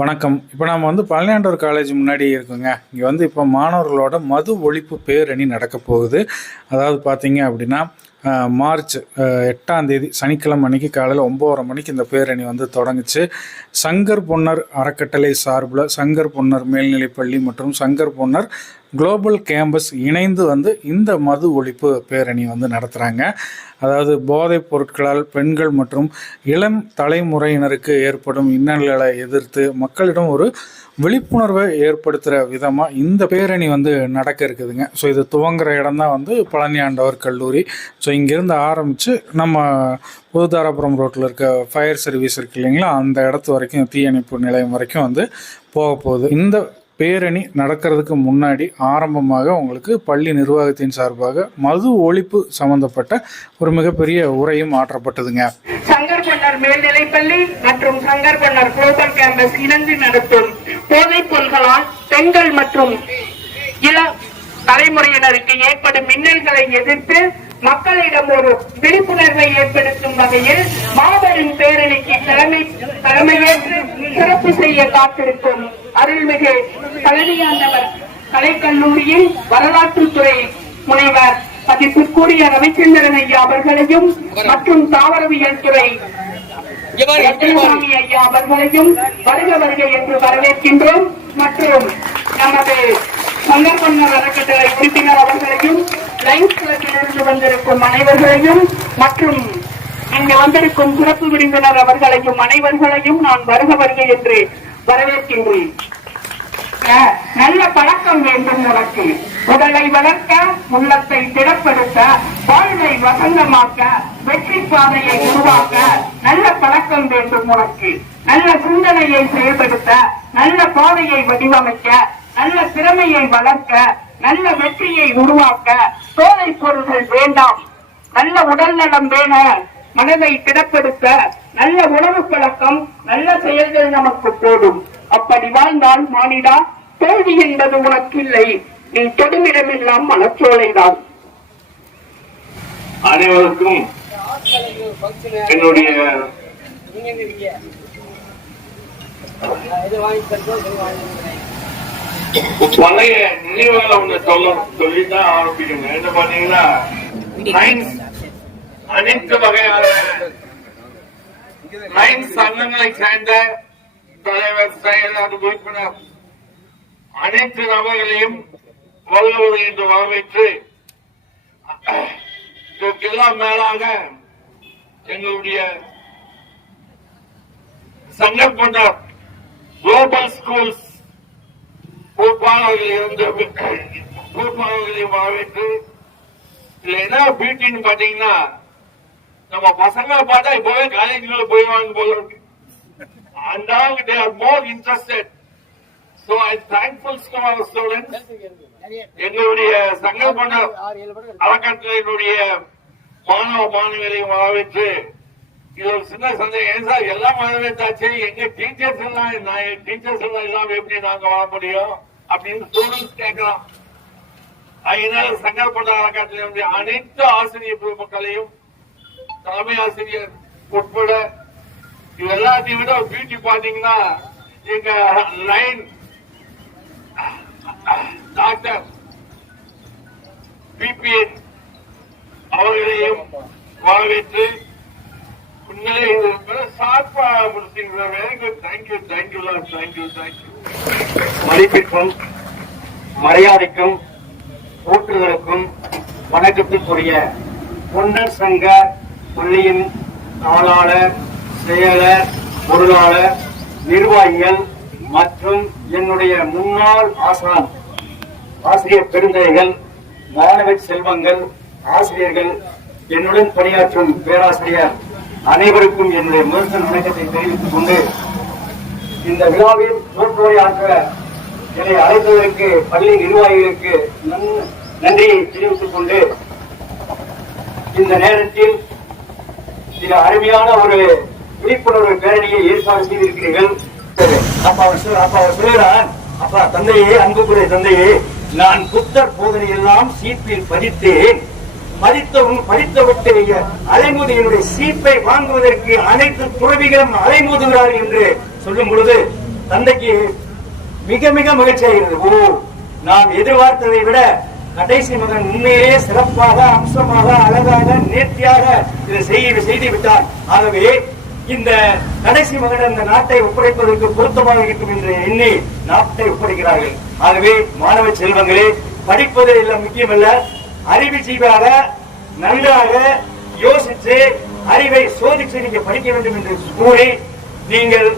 வணக்கம். இப்போ நம்ம வந்து பழனியாண்டூர் காலேஜ் முன்னாடி இருக்கோங்க. இங்கே வந்து இப்போ மாணவர்களோட மது ஒழிப்பு பேரணி நடக்க போகுது. அதாவது பார்த்தீங்க அப்படின்னா மார்ச் எட்டாம் தேதி சனிக்கிழமை அன்னைக்கு காலையில் ஒம்போதரை மணிக்கு இந்த பேரணி வந்து தொடங்குச்சு. சங்கர் பொன்னர் அறக்கட்டளை சார்பில் சங்கர் பொன்னர் மேல்நிலைப்பள்ளி மற்றும் சங்கர் பொன்னர் குளோபல் கேம்பஸ் இணைந்து வந்து இந்த மது ஒழிப்பு பேரணி வந்து நடத்துகிறாங்க அதாவது போதைப் பொருட்களால் பெண்கள் மற்றும் இளம் தலைமுறையினருக்கு ஏற்படும் இன்னல்களை எதிர்த்து மக்களிடம் ஒரு விழிப்புணர்வை ஏற்படுத்துகிற விதமாக இந்த பேரணி வந்து நடக்க இருக்குதுங்க. ஸோ இது துவங்குற இடம் தான் வந்து பழனி ஆண்டவர் கல்லூரி. ஸோ இங்கேருந்து ஆரம்பித்து நம்ம புதுதாராபுரம் ரோட்டில் இருக்க ஃபயர் சர்வீஸ் இருக்கு இல்லைங்களா? அந்த இடத்து வரைக்கும் தீயணைப்பு நிலையம் வரைக்கும் வந்து போக போகுது. இந்த பேரணி நடக்கிறதுக்கு முன்னாடி ஆரம்பமாக உங்களுக்கு பள்ளி நிர்வாகத்தின் சார்பாக மது ஒழிப்பு சம்பந்தப்பட்ட ஒரு மிகப்பெரிய உரையும் ஆற்றப்பட்டதுங்க. சங்கர் பொன்னர் மேல்நிலைப்பள்ளி மற்றும் சங்கர் பொன்னர் குளோபல் கேம்பஸ் இணைந்து நடத்தும் போதைப் பொருள்களால் பெண்கள் மற்றும் இள தலைமுறையினருக்கு ஏற்படும் மின்னல்களை எதிர்த்து மக்களிடம் ஒரு விழிப்புணர்வை ஏற்படுத்தும் வகையில் மாபெரும் பேரணிக்கு தலைமை தலைமையேற்று சிறப்பு செய்ய காத்திருக்கும். அருள்மிகு பழனியாண்டவர் கலைக்கல்லூரியின் வரலாற்றுத்துறை முனைவர் மதிப்பிற்குரிய ரவிச்சந்திரன் ஐயா அவர்களையும் மற்றும் தாவரவியல் துறை ரத்தினசாமி ஐயா அவர்களையும் வருக வருக என்று வரவேற்கின்றோம். மற்றும் நமது சங்கர்மன்னர் அறக்கட்டளை உறுப்பினர் அவர்களையும் லைன்ஸ் கிளப்பிலிருந்து வந்திருக்கும் அனைவர்களையும் மற்றும் இங்கு வந்திருக்கும் சிறப்பு விருந்தினர் அவர்களையும் அனைவர்களையும் நான் வருக வருக என்று வரவேற்கின்றேன். நல்ல பழக்கம் வேண்டும் உனக்கு. உடலை வளர்க்க உள்ளத்தை திடப்படுத்த வாழ்வை வசந்தமாக்க வெற்றி பாதையை உருவாக்க நல்ல பழக்கம் வேண்டும் உனக்கு. நல்ல சிந்தனையை செயல்படுத்த நல்ல பாதையை வடிவமைக்க நல்ல திறமையை வளர்க்க நல்ல வெற்றியை உருவாக்க சோதை பொருள்கள் வேண்டாம். நல்ல உடல் நலம் வேண மனதை திடப்படுத்த நல்ல உணவு பழக்கம் நல்ல செயல்கள் நமக்கு போடும் அப்படி வாழ்ந்தால் மானிடா தோல்வி என்பது உனக்கு இல்லை நீ தொடுமிடமெல்லாம் மனச்சோலைதான். அனைவருக்கும் என்னுடைய பழைய நினைவுகளை ஒண்ணு சொல்ல சொல்லிதான் ஆரம்பிக்கணும் என்ன பண்ணீங்கன்னா அனைத்து வகையான லைன்ஸ் சங்கங்களை சேர்ந்த தலைவர் செயலர் உறுப்பினர் அனைத்து நபர்களையும் வருவது என்று வரவேற்று இதற்கெல்லாம் மேலாக எங்களுடைய சங்கப்பட்டார் குளோபல் ஸ்கூல்ஸ் பொறுப்பாளர்கள் இருந்து பொறுப்பாளர்களையும் வரவேற்று இதுல என்ன பீட்டின்னு பாத்தீங்கன்னா நம்ம பசங்களை பார்த்தா இப்பவே காலேஜ்ல போயிடுவாங்க போல இருக்கு. அந்த அளவுக்கு they are more interested. So i'm thankful to our students. எங்களுடைய அறக்கட்டளையினுடைய மாணவ மாணவிகளையும் வரவேற்று இது ஒரு சின்ன சந்தேகம். ஏன் சார் எல்லாம் வரவேற்றாச்சு? எங்க டீச்சர்ஸ் எல்லாம் நான் டீச்சர்ஸ் எல்லாம் இல்லாம எப்படி நாங்க வர முடியும்? அப்படின்னு ஸ்டூடெண்ட்ஸ் கேட்கலாம். அதனால சங்கப்பட்ட அறக்கட்டளையினுடைய அனைத்து ஆசிரியர் பெருமக்களையும் தலைமை ஆசிரியர் உட்பட இது எல்லாத்தையும் விட பியூட்டி பாத்தீங்கன்னா எங்க லைன் டாக்டர் பிபிஎன் அவர்களையும் வரவேற்று உண்மையிலே இது ஷார்ப்பா முடிச்சீங்க very good thank you thank you thank you thank you மதிப்பிற்கும் மரியாதைக்கும் போற்றுதலுக்கும் வணக்கத்திற்குரிய பொன்னர் சங்க பள்ளியின் தாளாளர் செயலர் பொருளாளர் நிர்வாகிகள் மற்றும் என்னுடைய முன்னாள் ஆசான் ஆசிரியர் பெருந்தகைகள் மாணவ செல்வங்கள் ஆசிரியர்கள் என்னுடன் பணியாற்றும் பேராசிரியர் அனைவருக்கும் என்னுடைய முதல் வணக்கத்தை தெரிவித்துக் கொண்டு இந்த விழாவில் தோற்றுரையாற்ற என்னை அழைத்ததற்கு பள்ளி நிர்வாகிகளுக்கு நன்- நன்றியை தெரிவித்துக் கொண்டு இந்த நேரத்தில் மிக அருமையான ஒரு விழிப்புணர்வு பேரணியை ஏற்பாடு செய்திருக்கிறீர்கள். அப்பா அவர் அப்பா அவர் சொல்கிறார் அப்பா தந்தையே அன்புக்குரிய தந்தையே நான் புத்தர் போதனை எல்லாம் சீப்பில் பதித்தேன். மதித்தவும் படித்தவற்றை அலைமோதி சீப்பை வாங்குவதற்கு அனைத்து துறவிகளும் அலைமோதுகிறார் என்று சொல்லும் பொழுது தந்தைக்கு மிக மிக மகிழ்ச்சியாகிறது. ஓ நாம் எதிர்பார்த்ததை விட கடைசி மகன் உண்மையிலேயே சிறப்பாக அம்சமாக அழகாக நேர்த்தியாக இதை செய்து செய்து விட்டார். ஆகவே இந்த கடைசி மகன் அந்த நாட்டை ஒப்படைப்பதற்கு பொருத்தமாக இருக்கும் என்று எண்ணி நாட்டை ஒப்படைக்கிறார்கள். ஆகவே மாணவ செல்வங்களே படிப்பது எல்லாம் முக்கியமல்ல. அறிவுஜீவியாக நன்றாக யோசித்து அறிவை சோதித்து நீங்க படிக்க வேண்டும் என்று கூறி நீங்கள்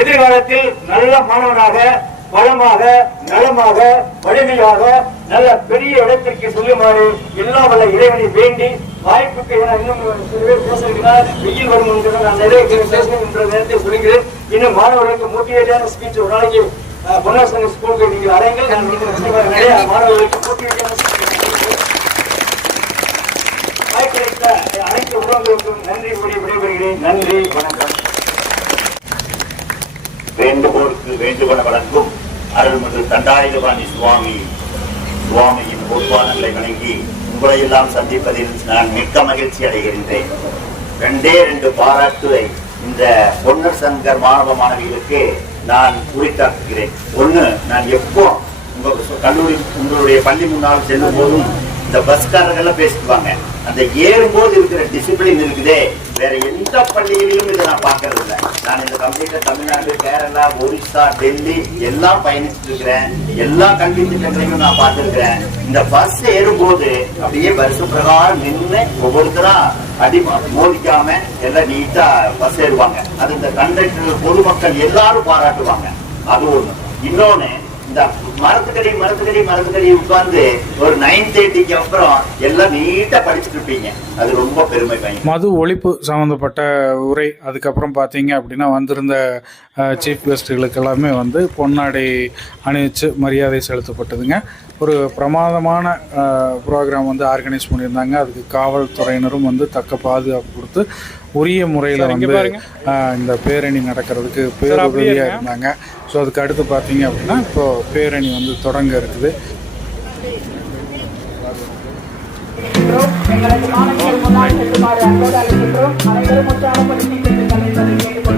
எதிர்காலத்தில் நல்ல மாணவனாக வளமாக நலமாக வலிமையாக நல்ல பெரிய இடத்திற்கு செல்லுமாறு எல்லா வல்ல இறைவனை வேண்டி வாய்ப்புக்கு ஏன்னா இன்னும் சில பேர் பேசுகிறார் வெயில் வரும் என்று நான் நிறைய பேசணும் என்ற நேரத்தை சொல்லுகிறேன். இன்னும் மாணவர்களுக்கு மோட்டிவேட்டான ஸ்பீச் ஒரு நாளைக்கு பொன்னாசங்க ஸ்கூலுக்கு நீங்கள் அடையுங்கள். நான் நிறைய மாணவர்களுக்கு மோட்டிவேட்டான வாய்ப்பளித்த அனைத்து உறவுகளுக்கும் நன்றி கூறி விடைபெறுகிறேன். நன்றி வணக்கம். வேண்டுகோளுக்கு வேண்டுகோள வழங்கும் அருள்மிகு தண்டாயுதபாணி சுவாமி சுவாமியின் பொதுவானங்களை வணங்கி உங்களையெல்லாம் சந்திப்பதில் நான் மிக்க மகிழ்ச்சி அடைகின்றேன். ரெண்டே ரெண்டு பாராட்டுரை இந்த பொன்னர் சங்கர் மாணவ மாணவிகளுக்கு நான் குறித்தாக்குகிறேன் ஒண்ணு நான் எப்போ உங்க கல்லூரி உங்களுடைய பள்ளி முன்னால் செல்லும் போதும் இந்த பஸ்காரர்கள்லாம் பேசிக்குவாங்க. அந்த ஏறும்போது இருக்கிற டிசிப்ளின் இருக்குதே. வேற எந்த பள்ளியிலையும் இதை நான் பார்க்கறது இல்லை நான் இந்த கம்ப்ளீட்டா தமிழ்நாடு கேரளா ஒரிசா டெல்லி எல்லாம் பயணிச்சுட்டு இருக்கிறேன் எல்லா கல்வி திட்டங்களையும் நான் பார்த்திருக்கிறேன். இந்த பஸ் ஏறும்போது அப்படியே வருஷ பிரகாரம் நின்று ஒவ்வொருத்தரா அடி மோதிக்காம எல்லாம் நீட்டா பஸ் ஏறுவாங்க. அது இந்த கண்டக்டர் பொதுமக்கள் எல்லாரும் பாராட்டுவாங்க. அது ஒண்ணு. இன்னொன்னு இந்த மரத்துக்கடி மரத்துக்கடி மரத்துக்கடி உட்கார்ந்து ஒரு நைன் தேர்ட்டிக்கு அப்புறம் எல்லாம் நீட்டா படிச்சுட்டு இருப்பீங்க. அது ரொம்ப பெருமை பையன். மது ஒழிப்பு சம்மந்தப்பட்ட உரை. அதுக்கப்புறம் பார்த்தீங்க அப்படின்னா வந்திருந்த சீஃப் கெஸ்ட்டுகளுக்கு எல்லாமே வந்து பொன்னாடை அணிவிச்சு மரியாதை செலுத்தப்பட்டதுங்க. ஒரு பிரமாதமான ப்ரோக்ராம் வந்து ஆர்கனைஸ் பண்ணியிருந்தாங்க. அதுக்கு காவல்துறையினரும் வந்து தக்க பாதுகாப்பு கொடுத்து உரிய முறையில் வந்து இந்த பேரணி நடக்கிறதுக்கு பேருதவியாக இருந்தாங்க. ஸோ அதுக்கு அடுத்து பார்த்தீங்க அப்படின்னா இப்போது பேரணி வந்து தொடங்க இருக்குது எங்களது மாணவிகள் முன்னால் செல்லுமாறு அன்போடு அழைக்கின்றோம் அனைவரும் உற்சாகப்படுத்தி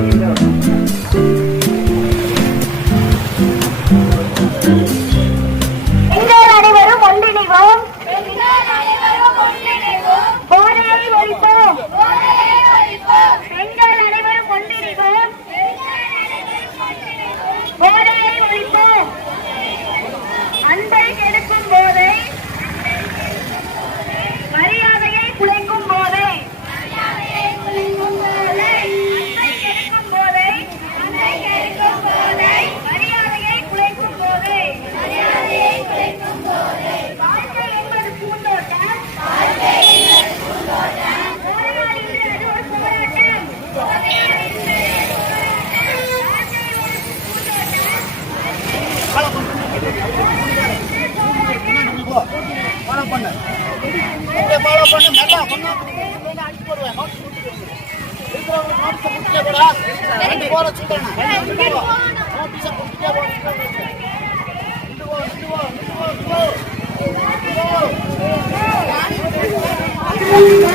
하나 준다. 준다. 어, 비자 공기야 봐. 이거 이거 이거 이거. 이거.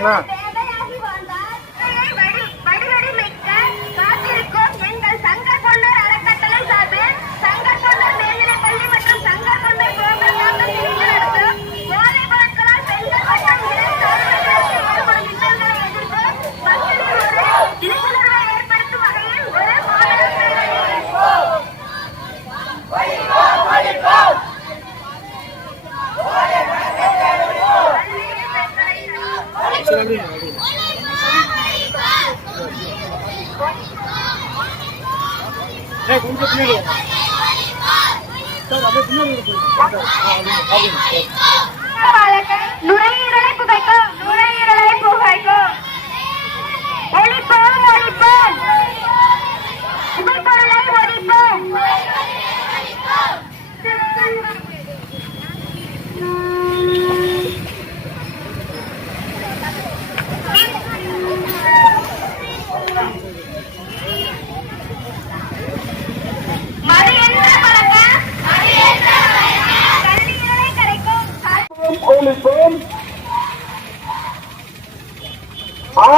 nha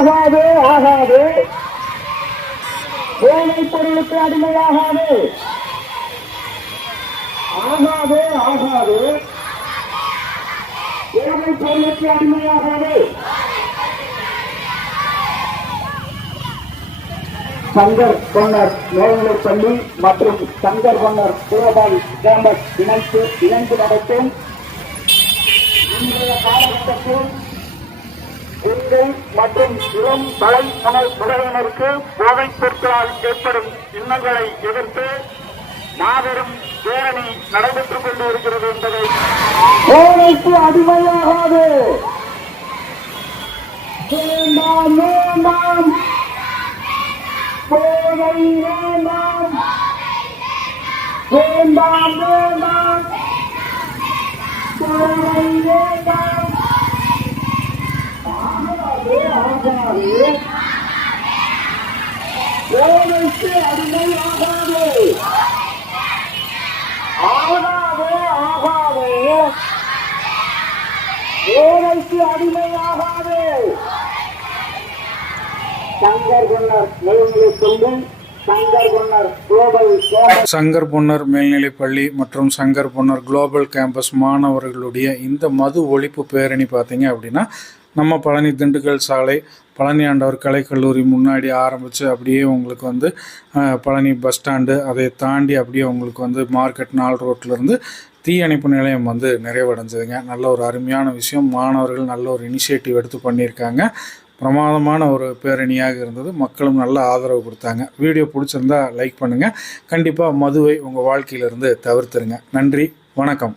ஆகாது ஆகாது. போதைப் பொருளுக்கு அடிமையாகாது. ஆகாது ஆகாது. போதைப் பொருளுக்கு அடிமையாகாது. சங்கர் பொன்னர் மேல்நிலைப் பள்ளி மற்றும் சங்கர் பொன்னர் குளோபல் கேம்பஸ் இணைத்து இணைந்து நடத்தும் இன்றைய காலகட்டத்தில் உங்கள் மற்றும் இளம் தலைமுறை முறையினருக்கு போதைப் பொருட்களால் ஏற்படும் இன்னங்களை எதிர்த்து மாபெரும் பேரணி நடைபெற்றுக் கொண்டு இருக்கிறது என்பதை போதைக்கு அடிமையாகாது. வேண்டாம் வேண்டாம். போதை வேண்டாம். வேண்டாம் வேண்டாம். போதை வேண்டாம். ஆகாது ஆகாது ஆகாது ஆகாது மேல்நிலைப் பள்ளி சங்கர் சங்கர் பொன்னர் மேல்நிலைப் பள்ளி மற்றும் சங்கர் பொன்னர் குளோபல் கேம்பஸ் மாணவர்களுடைய இந்த மது ஒழிப்பு பேரணி பார்த்தீங்க அப்படின்னா நம்ம பழனி திண்டுக்கல் சாலை பழனி ஆண்டவர் கலைக்கல்லூரி முன்னாடி ஆரம்பித்து அப்படியே உங்களுக்கு வந்து பழனி பஸ் ஸ்டாண்டு அதை தாண்டி அப்படியே உங்களுக்கு வந்து மார்க்கெட் நாள் ரோட்லேருந்து தீயணைப்பு நிலையம் வந்து நிறைவடைஞ்சதுங்க. நல்ல ஒரு அருமையான விஷயம். மாணவர்கள் நல்ல ஒரு இனிஷியேட்டிவ் எடுத்து பண்ணியிருக்காங்க. பிரமாதமான ஒரு பேரணியாக இருந்தது. மக்களும் நல்ல ஆதரவு கொடுத்தாங்க. வீடியோ பிடிச்சிருந்தா லைக் பண்ணுங்கள் கண்டிப்பாக மதுவை உங்கள் வாழ்க்கையிலிருந்து தவிர்த்துருங்க. நன்றி. வணக்கம்.